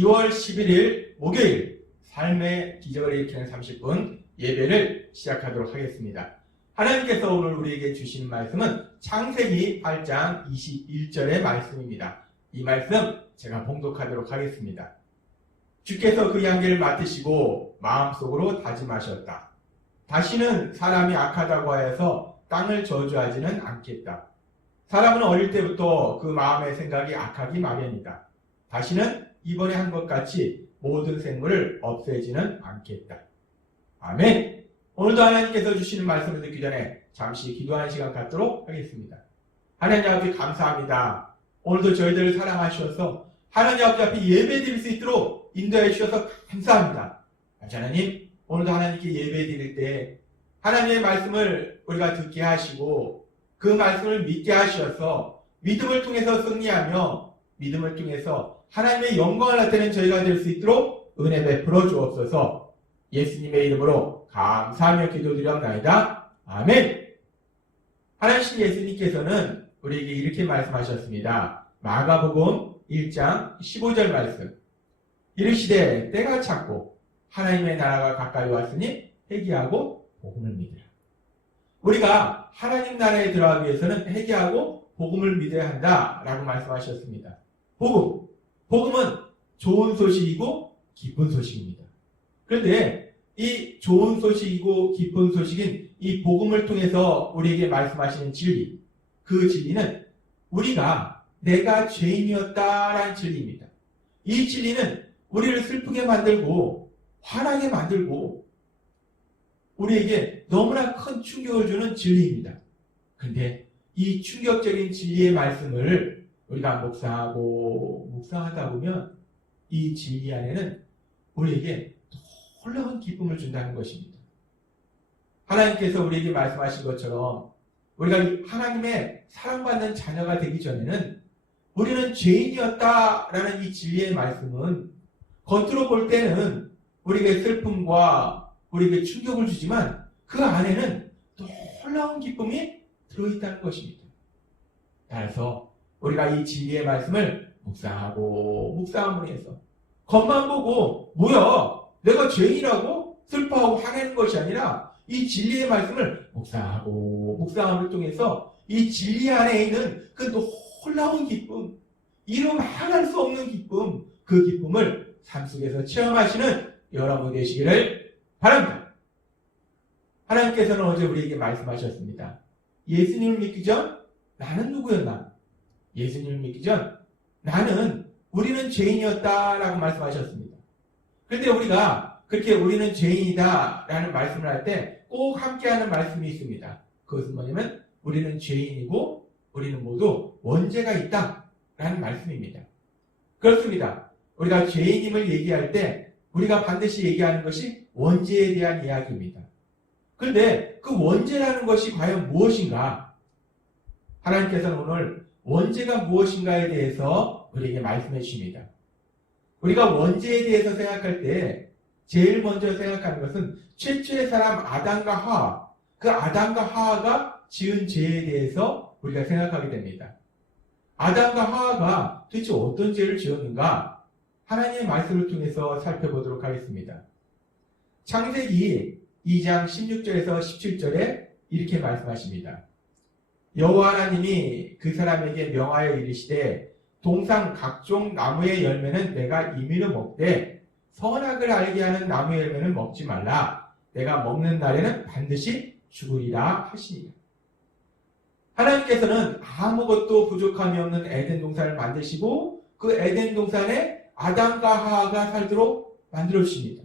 2월 11일 목요일 삶의 기적을 일으키는 30분 예배를 시작하도록 하겠습니다. 하나님께서 오늘 우리에게 주신 말씀은 창세기 8장 21절의 말씀입니다. 이 말씀 제가 봉독하도록 하겠습니다. 주께서 그 양계를 맡으시고 마음속으로 다짐하셨다. 다시는 사람이 악하다고 하여서 땅을 저주하지는 않겠다. 사람은 어릴 때부터 그 마음의 생각이 악하기 마련이다. 다시는 이번에 한 것 같이 모든 생물을 없애지는 않겠다. 아멘. 오늘도 하나님께서 주시는 말씀을 듣기 전에 잠시 기도하는 시간 갖도록 하겠습니다. 하나님 아버지 감사합니다. 오늘도 저희들을 사랑하셔서 하나님 아버지 앞에 예배 드릴 수 있도록 인도해 주셔서 감사합니다. 하나님, 오늘도 하나님께 예배 드릴 때 하나님의 말씀을 우리가 듣게 하시고 그 말씀을 믿게 하셔서 믿음을 통해서 승리하며 믿음을 통해서 하나님의 영광을 나타내는 저희가 될 수 있도록 은혜 베풀어 주옵소서. 예수님의 이름으로 감사하며 기도드리옵나이다. 아멘. 하나님 예수님께서는 우리에게 이렇게 말씀하셨습니다. 마가복음 1장 15절 말씀. 이르시되 때가 찼고 하나님의 나라가 가까이 왔으니 회개하고 복음을 믿으라. 우리가 하나님 나라에 들어가기 위해서는 회개하고 복음을 믿어야 한다라고 말씀하셨습니다. 복음은 좋은 소식이고 기쁜 소식입니다. 그런데 이 좋은 소식이고 기쁜 소식인 이 복음을 통해서 우리에게 말씀하시는 진리, 그 진리는 우리가 내가 죄인이었다라는 진리입니다. 이 진리는 우리를 슬프게 만들고 화나게 만들고 우리에게 너무나 큰 충격을 주는 진리입니다. 그런데 이 충격적인 진리의 말씀을 우리가 묵상하다 보면 이 진리 안에는 우리에게 놀라운 기쁨을 준다는 것입니다. 하나님께서 우리에게 말씀하신 것처럼 우리가 하나님의 사랑받는 자녀가 되기 전에는 우리는 죄인이었다라는 이 진리의 말씀은 겉으로 볼 때는 우리에게 슬픔과 우리에게 충격을 주지만 그 안에는 놀라운 기쁨이 들어있다는 것입니다. 따라서 우리가 이 진리의 말씀을 묵상함으로 해서 겉만 보고 뭐야 내가 죄인이라고 슬퍼하고 화내는 것이 아니라 이 진리의 말씀을 묵상함을 통해서 이 진리 안에 있는 그 놀라운 기쁨, 이루 말할 수 없는 기쁨, 그 기쁨을 삶 속에서 체험하시는 여러분 되시기를 바랍니다. 하나님께서는 어제 우리에게 말씀하셨습니다. 예수님을 믿기 전 나는 누구였나? 예수님을 믿기 전 우리는 죄인이었다라고 말씀하셨습니다. 그런데 우리가 그렇게 우리는 죄인이다라는 말씀을 할 때 꼭 함께하는 말씀이 있습니다. 그것은 뭐냐면 우리는 죄인이고 우리는 모두 원죄가 있다라는 말씀입니다. 그렇습니다. 우리가 죄인임을 얘기할 때 우리가 반드시 얘기하는 것이 원죄에 대한 이야기입니다. 그런데 그 원죄라는 것이 과연 무엇인가? 하나님께서는 오늘 원죄가 무엇인가에 대해서 우리에게 말씀해 주십니다. 우리가 원죄에 대해서 생각할 때 제일 먼저 생각하는 것은 최초의 사람 아담과 하와, 그 아담과 하와가 지은 죄에 대해서 우리가 생각하게 됩니다. 아담과 하와가 도대체 어떤 죄를 지었는가? 하나님의 말씀을 통해서 살펴보도록 하겠습니다. 창세기 2장 16절에서 17절에 이렇게 말씀하십니다. 여호와 하나님이 그 사람에게 명하여 이르시되 동상 각종 나무의 열매는 내가 임의로 먹되 선악을 알게 하는 나무의 열매는 먹지 말라. 내가 먹는 날에는 반드시 죽으리라 하시니라. 하나님께서는 아무것도 부족함이 없는 에덴 동산을 만드시고 그 에덴 동산에 아담과 하와가 살도록 만들어 주십니다.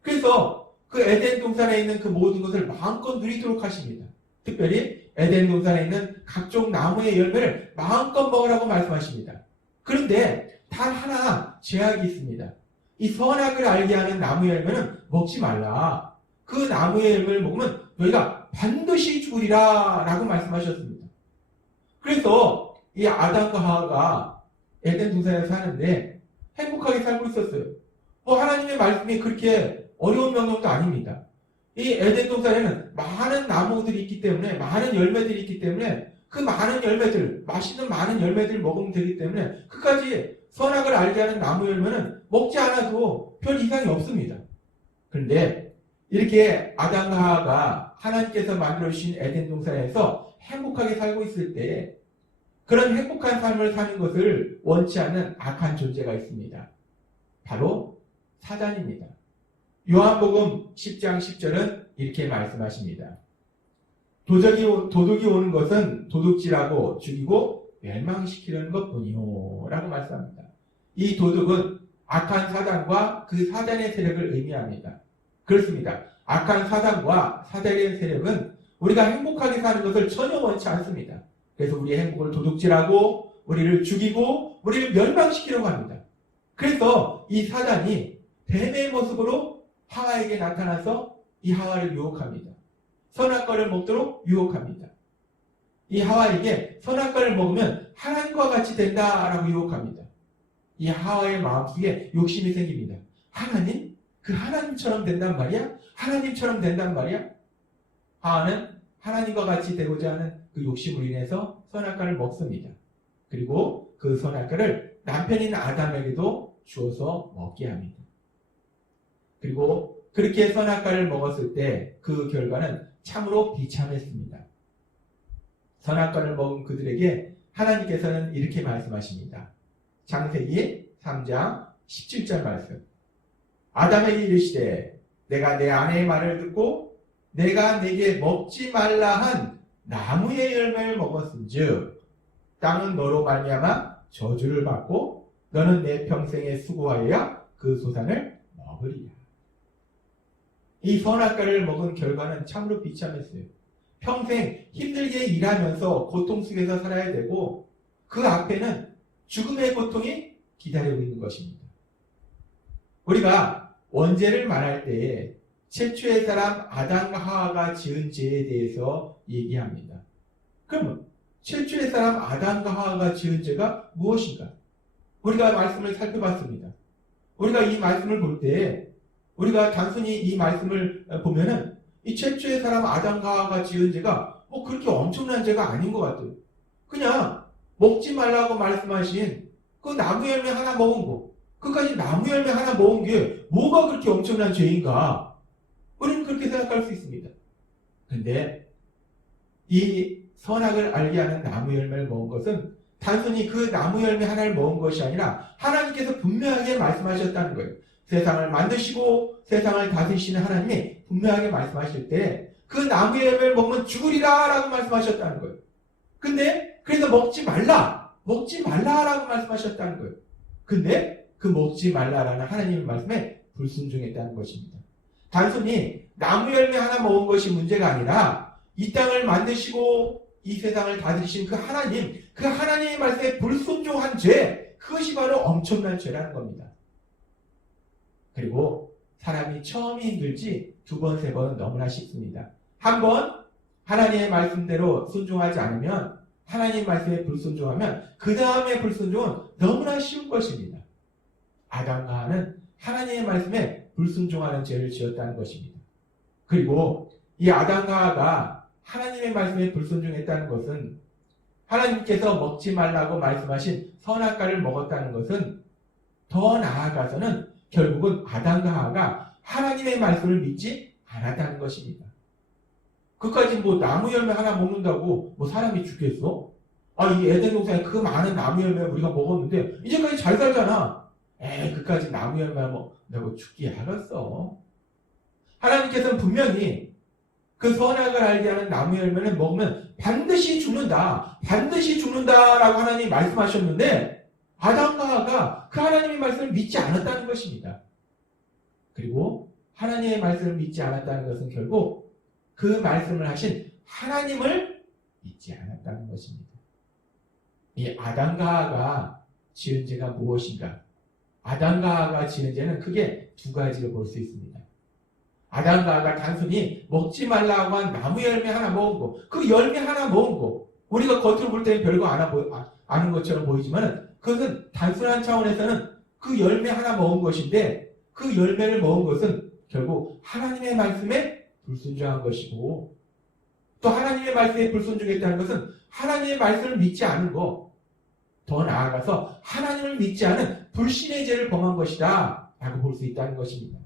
그래서 그 에덴 동산에 있는 그 모든 것을 마음껏 누리도록 하십니다. 특별히 에덴 동산에 있는 각종 나무의 열매를 마음껏 먹으라고 말씀하십니다. 그런데 단 하나 제약이 있습니다. 이 선악을 알게 하는 나무의 열매는 먹지 말라. 그 나무의 열매를 먹으면 너희가 반드시 죽으리라 라고 말씀하셨습니다. 그래서 이 아담과 하와가 에덴 동산에서 사는데 행복하게 살고 있었어요. 하나님의 말씀이 그렇게 어려운 명령도 아닙니다. 이 에덴 동산에는 많은 나무들이 있기 때문에, 많은 열매들이 있기 때문에 그 많은 열매들, 맛있는 많은 열매들을 먹으면 되기 때문에 끝까지 선악을 알게 하는 나무 열매는 먹지 않아도 별 이상이 없습니다. 그런데 이렇게 아담과 하와가 하나님께서 만들어주신 에덴 동산에서 행복하게 살고 있을 때 그런 행복한 삶을 사는 것을 원치 않는 악한 존재가 있습니다. 바로 사단입니다. 요한복음 10장 10절은 이렇게 말씀하십니다. 도둑이 오는 것은 도둑질하고 죽이고 멸망시키려는 것뿐이요 라고 말씀합니다. 이 도둑은 악한 사단과 그 사단의 세력을 의미합니다. 그렇습니다. 악한 사단과 사단의 세력은 우리가 행복하게 사는 것을 전혀 원치 않습니다. 그래서 우리의 행복을 도둑질하고 우리를 죽이고 우리를 멸망시키려고 합니다. 그래서 이 사단이 뱀의 모습으로 하와에게 나타나서 이 하와를 유혹합니다. 선악과를 먹도록 유혹합니다. 이 하와에게 선악과를 먹으면 하나님과 같이 된다라고 유혹합니다. 이 하와의 마음속에 욕심이 생깁니다. 하나님? 그 하나님처럼 된단 말이야? 하나님처럼 된단 말이야? 하와는 하나님과 같이 되고자 하는 그 욕심으로 인해서 선악과를 먹습니다. 그리고 그 선악과를 남편인 아담에게도 주어서 먹게 합니다. 그리고 그렇게 선악과를 먹었을 때 그 결과는 참으로 비참했습니다. 선악과를 먹은 그들에게 하나님께서는 이렇게 말씀하십니다. 창세기 3장 17절 말씀. 아담에게 이르시되 내가 내 아내의 말을 듣고 내가 내게 먹지 말라 한 나무의 열매를 먹었은즉 땅은 너로 말미암아 저주를 받고 너는 내 평생에 수고하여야 그 소산을 먹으리라. 이 선악과를 먹은 결과는 참으로 비참했어요. 평생 힘들게 일하면서 고통 속에서 살아야 되고 그 앞에는 죽음의 고통이 기다리고 있는 것입니다. 우리가 원죄를 말할 때에 최초의 사람 아담과 하와가 지은 죄에 대해서 얘기합니다. 그러면 최초의 사람 아담과 하와가 지은 죄가 무엇인가? 우리가 말씀을 살펴봤습니다. 우리가 이 말씀을 볼 때 우리가 단순히 이 말씀을 보면은 이 최초의 사람 아담과 하와가 지은 죄가 그렇게 엄청난 죄가 아닌 것 같아요. 그냥 먹지 말라고 말씀하신 그 나무 열매 하나 먹은 거, 그까지 나무 열매 하나 먹은 게 뭐가 그렇게 엄청난 죄인가? 우리는 그렇게 생각할 수 있습니다. 그런데 이 선악을 알게 하는 나무 열매를 먹은 것은 단순히 그 나무 열매 하나를 먹은 것이 아니라 하나님께서 분명하게 말씀하셨다는 거예요. 세상을 만드시고 세상을 다스리시는 하나님이 분명하게 말씀하실 때 그 나무 열매를 먹으면 죽으리라 라고 말씀하셨다는 거예요. 근데 그래서 먹지 말라라고 말씀하셨다는 거예요. 근데 그 먹지 말라라는 하나님의 말씀에 불순종했다는 것입니다. 단순히 나무 열매 하나 먹은 것이 문제가 아니라 이 땅을 만드시고 이 세상을 다스리신 그 하나님의 말씀에 불순종한 죄, 그것이 바로 엄청난 죄라는 겁니다. 그리고 사람이 처음이 힘들지 두 번, 세 번은 너무나 쉽습니다. 한 번 하나님의 말씀대로 순종하지 않으면, 하나님 말씀에 불순종하면 그 다음에 불순종은 너무나 쉬운 것입니다. 아담과 하와는 하나님의 말씀에 불순종하는 죄를 지었다는 것입니다. 그리고 이 아담과 하와가 하나님의 말씀에 불순종했다는 것은, 하나님께서 먹지 말라고 말씀하신 선악과를 먹었다는 것은, 더 나아가서는 결국은 아담과 하와가 하나님의 말씀을 믿지 않았다는 것입니다. 그까지 나무 열매 하나 먹는다고 사람이 죽겠어? 이 에덴 동산에 그 많은 나무 열매 우리가 먹었는데 이제까지 잘 살잖아. 그까지 나무 열매 먹는다고 죽기 알았어. 하나님께서는 분명히 그 선악을 알게 하는 나무 열매는 먹으면 반드시 죽는다라고 하나님이 말씀하셨는데 아담과 하와가 그 하나님의 말씀을 믿지 않았다는 것입니다. 그리고 하나님의 말씀을 믿지 않았다는 것은 결국 그 말씀을 하신 하나님을 믿지 않았다는 것입니다. 이 아담과 하와가 지은 죄가 무엇인가? 아담과 하와가 지은 죄는 크게 두 가지로 볼 수 있습니다. 아담과 하와가 단순히 먹지 말라고 한 나무 열매 하나 먹은 거, 그 열매 하나 먹은 거, 우리가 겉으로 볼 때는 별거 아는 것처럼 보이지만 그것은 단순한 차원에서는 그 열매 하나 먹은 것인데, 그 열매를 먹은 것은 결국 하나님의 말씀에 불순종한 것이고, 또 하나님의 말씀에 불순종했다는 것은 하나님의 말씀을 믿지 않은 거, 더 나아가서 하나님을 믿지 않은 불신의 죄를 범한 것이다 라고 볼 수 있다는 것입니다.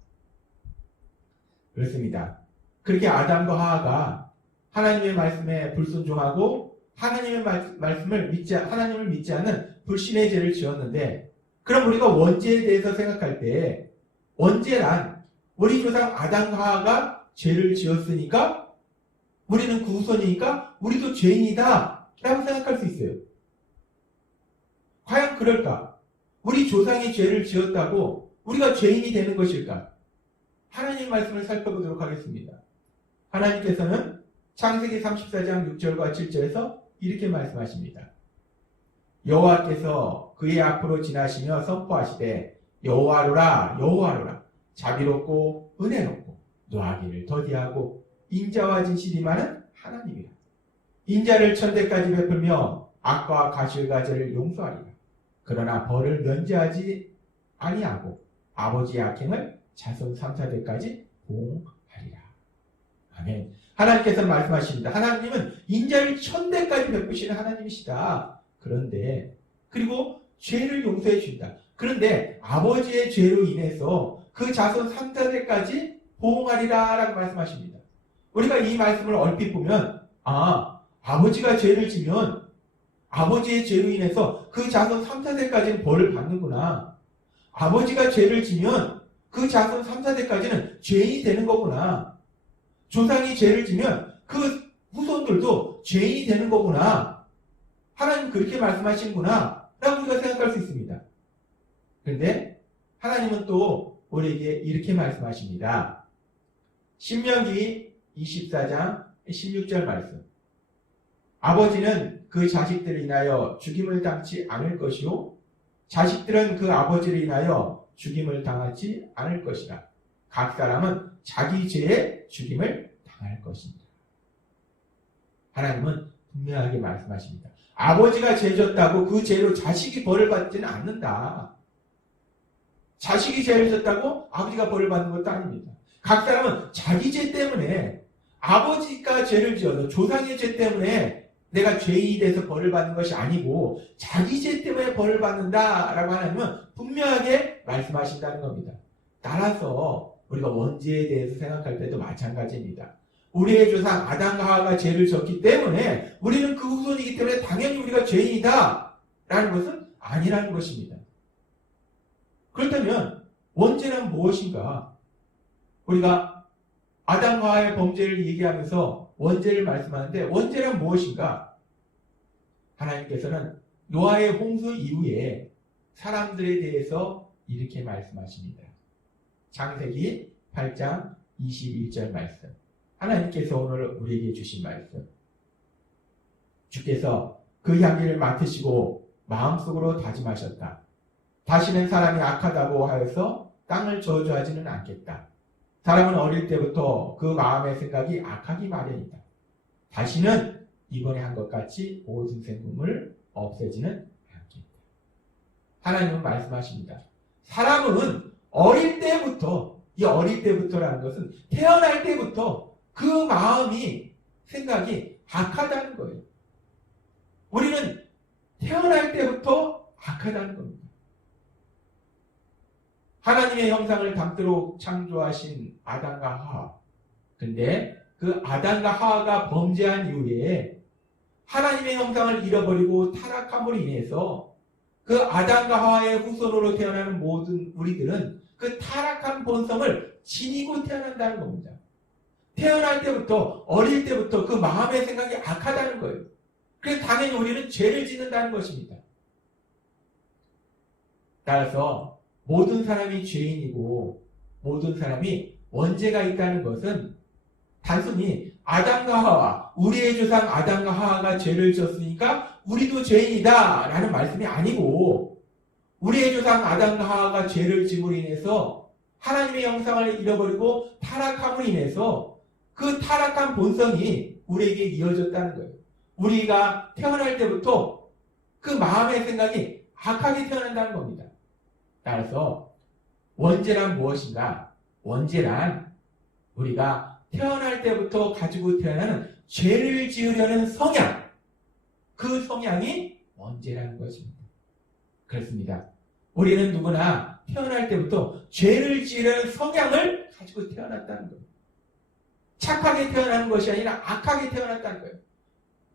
그렇습니다. 그렇게 아담과 하와가 하나님의 말씀에 불순종하고 하나님의 말씀을 하나님을 믿지 않는 불신의 죄를 지었는데, 그럼 우리가 원죄에 대해서 생각할 때 원죄란 우리 조상 아담과 하와가 죄를 지었으니까 우리는 그 후손이니까 우리도 죄인이다 라고 생각할 수 있어요. 과연 그럴까? 우리 조상이 죄를 지었다고 우리가 죄인이 되는 것일까? 하나님 말씀을 살펴보도록 하겠습니다. 하나님께서는 창세기 34장 6절과 7절에서 이렇게 말씀하십니다. 여호와께서 그의 앞으로 지나시며 선포하시되 여호와로라 여호와로라 자비롭고 은혜롭고 노하기를 더디하고 인자와 진실이 많은 하나님이라. 인자를 천대까지 베풀며 악과 가실과 죄를 용서하리라. 그러나 벌을 면제하지 아니하고 아버지의 악행을 자손 3, 4대까지 보응하리라. 아멘. 하나님께서 말씀하십니다. 하나님은 인자를 천대까지 베푸시는 하나님이시다. 그런데 그리고 죄를 용서해 준다. 그런데 아버지의 죄로 인해서 그 자손 3, 4대까지 보응하리라 라고 말씀하십니다. 우리가 이 말씀을 얼핏 보면 아버지가 죄를 지면 아버지의 죄로 인해서 그 자손 3, 4대까지는 벌을 받는구나. 아버지가 죄를 지면 그 자손 3, 4대까지는 죄인이 되는 거구나. 조상이 죄를 지면 그 후손들도 죄인이 되는 거구나. 하나님 그렇게 말씀하시는구나 라고 우리가 생각할 수 있습니다. 그런데 하나님은 또 우리에게 이렇게 말씀하십니다. 신명기 24장 16절 말씀. 아버지는 그 자식들을 인하여 죽임을 당치 않을 것이요 자식들은 그 아버지를 인하여 죽임을 당하지 않을 것이라. 각 사람은 자기 죄에 죽임을 당할 것입니다. 하나님은 분명하게 말씀하십니다. 아버지가 죄 졌다고 그 죄로 자식이 벌을 받지는 않는다. 자식이 죄를 졌다고 아버지가 벌을 받는 것도 아닙니다. 각 사람은 자기 죄 때문에, 아버지가 죄를 지어서 조상의 죄 때문에 내가 죄인이 돼서 벌을 받는 것이 아니고 자기 죄 때문에 벌을 받는다라고 하나님은 분명하게 말씀하신다는 겁니다. 따라서 우리가 원죄에 대해서 생각할 때도 마찬가지입니다. 우리의 조상 아담과 하와가 죄를 졌기 때문에 우리는 그 후손이기 때문에 당연히 우리가 죄인이다 라는 것은 아니라는 것입니다. 그렇다면 원죄란 무엇인가? 우리가 아담과 하와의 범죄를 얘기하면서 원죄를 말씀하는데 원죄란 무엇인가? 하나님께서는 노아의 홍수 이후에 사람들에 대해서 이렇게 말씀하십니다. 창세기 8장 21절 말씀. 하나님께서 오늘 우리에게 주신 말씀. 주께서 그 향기를 맡으시고 마음속으로 다짐하셨다. 다시는 사람이 악하다고 하여서 땅을 저주하지는 않겠다. 사람은 어릴 때부터 그 마음의 생각이 악하기 마련이다. 다시는 이번에 한 것 같이 모든 생명을 없애지는 않겠다. 하나님은 말씀하십니다. 사람은 어릴 때부터, 이 어릴 때부터라는 것은 태어날 때부터 그 마음이, 생각이 악하다는 거예요. 우리는 태어날 때부터 악하다는 겁니다. 하나님의 형상을 담도록 창조하신 아담과 하와. 근데 그 아담과 하와가 범죄한 이후에 하나님의 형상을 잃어버리고 타락함으로 인해서 그 아담과 하와의 후손으로 태어나는 모든 우리들은 그 타락한 본성을 지니고 태어난다는 겁니다. 태어날 때부터, 어릴 때부터 그 마음의 생각이 악하다는 거예요. 그래서 당연히 우리는 죄를 짓는다는 것입니다. 따라서 모든 사람이 죄인이고 모든 사람이 원죄가 있다는 것은 단순히 아담과 하와, 우리의 조상 아담과 하와가 죄를 졌으니까 우리도 죄인이다 라는 말씀이 아니고, 우리의 조상 아담과 하와가 죄를 짐으로 인해서 하나님의 형상을 잃어버리고 타락함으로 인해서 그 타락한 본성이 우리에게 이어졌다는 거예요. 우리가 태어날 때부터 그 마음의 생각이 악하게 태어난다는 겁니다. 따라서 원죄란 무엇인가? 원죄란 우리가 태어날 때부터 가지고 태어나는 죄를 지으려는 성향, 그 성향이 원죄라는 것입니다. 그렇습니다. 우리는 누구나 태어날 때부터 죄를 지으려는 성향을 가지고 태어났다는 거예요. 착하게 태어나는 것이 아니라 악하게 태어났다는 거예요.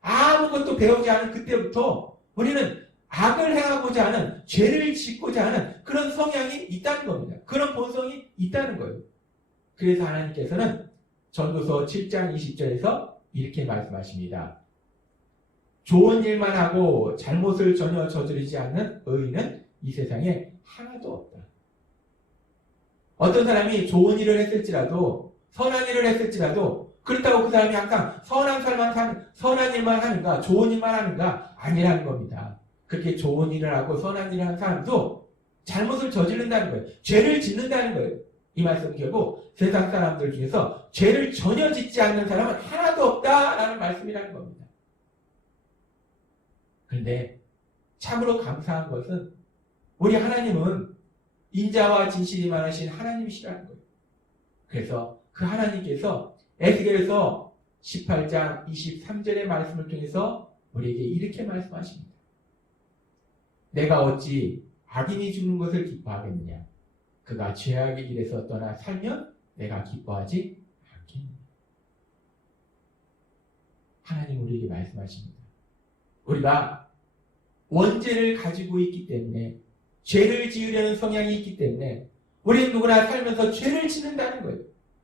아무것도 배우지 않은 그때부터 우리는 악을 행하고자 하는, 죄를 짓고자 하는 그런 성향이 있다는 겁니다. 그런 본성이 있다는 거예요. 그래서 하나님께서는 전도서 7장 20절에서 이렇게 말씀하십니다. 좋은 일만 하고 잘못을 전혀 저지르지 않는 의인은 이 세상에 하나도 없다. 어떤 사람이 좋은 일을 했을지라도, 선한 일을 했을지라도, 그렇다고 그 사람이 항상 선한 일만 하는가, 좋은 일만 하는가 아니라는 겁니다. 그렇게 좋은 일을 하고 선한 일을 하는 사람도 잘못을 저지른다는 거예요. 죄를 짓는다는 거예요. 이 말씀 결국 세상 사람들 중에서 죄를 전혀 짓지 않는 사람은 하나도 없다라는 말씀이라는 겁니다. 그런데 참으로 감사한 것은 우리 하나님은 인자와 진실이 많으신 하나님이시라는 거예요. 그래서 그 하나님께서 에스겔서 18장 23절의 말씀을 통해서 우리에게 이렇게 말씀하십니다. 내가 어찌 악인이 죽는 것을 기뻐하겠느냐? 그가 죄악의 일에서 떠나 살면 내가 기뻐하지 않겠느냐? 하나님 우리에게 말씀하십니다. 우리가 원죄를 가지고 있기 때문에, 죄를 지으려는 성향이 있기 때문에 우리는 누구나 살면서 죄를 짓는다는 거예요.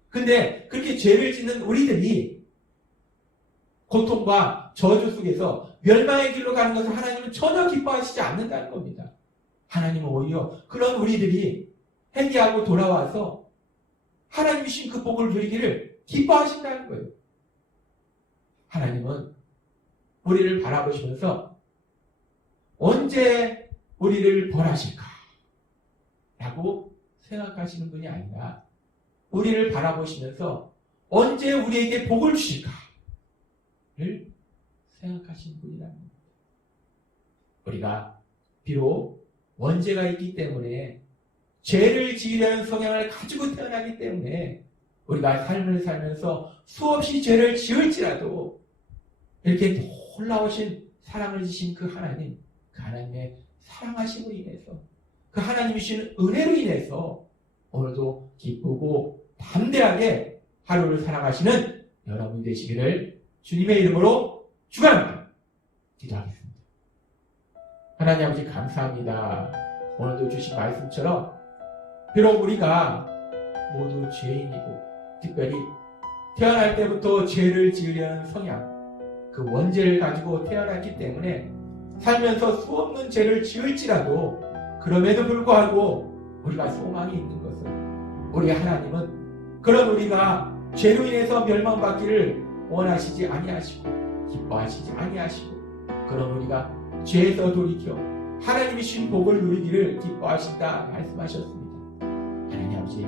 근데 그렇게 죄를 짓는 우리들이 고통과 저주 속에서 멸망의 길로 가는 것을 하나님은 전혀 기뻐하시지 않는다는 겁니다. 하나님은 오히려 그런 우리들이 회개하고 돌아와서 하나님이 주신 그 복을 누리기를 기뻐하신다는 거예요. 하나님은 우리를 바라보시면서 언제 우리를 벌하실까? 라고 생각하시는 분이 아니라 우리를 바라보시면서 언제 우리에게 복을 주실까? 를 생각하시는 분이라는 겁니다. 우리가 비록 원죄가 있기 때문에 죄를 지으려는 성향을 가지고 태어나기 때문에 우리가 삶을 살면서 수없이 죄를 지을지라도 이렇게 놀라우신 사랑을 주신 그 하나님, 그 하나님의 사랑하심으로 인해서, 그 하나님이 주신 은혜로 인해서 오늘도 기쁘고 담대하게 하루를 살아가시는 여러분 되시기를 주님의 이름으로 축원합니다. 기도하겠습니다. 하나님 아버지 감사합니다. 오늘도 주신 말씀처럼 비록 우리가 모두 죄인이고 특별히 태어날 때부터 죄를 지으려는 성향, 그 원죄를 가지고 태어났기 때문에 살면서 수없는 죄를 지을지라도 그럼에도 불구하고 우리가 소망이 있는 것을, 우리 하나님은 그런 우리가 죄로 인해서 멸망받기를 원하시지 아니하시고 기뻐하시지 아니하시고 그런 우리가 죄에서 돌이켜 하나님이 주신 복을 누리기를 기뻐하신다 말씀하셨습니다. 하나님 아버지,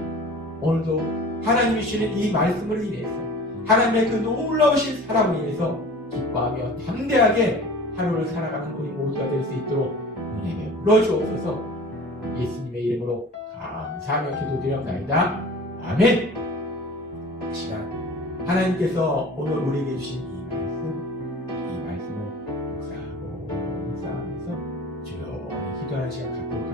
오늘도 하나님이 주시는 이 말씀을 인해서 하나님의 그 놀라우신 사랑을 인해서 기뻐하며 담대하게 하루를 살아가는 우리 모두가 될 수 있도록 은혜를 불러주옵소서. 예수님의 이름으로 감사하며 기도드렸나이다. 아멘. 이 시간 하나님께서 오늘 우리에게 주신 이 말씀을 묵상하면서 조용히 기도하는 시간 갖고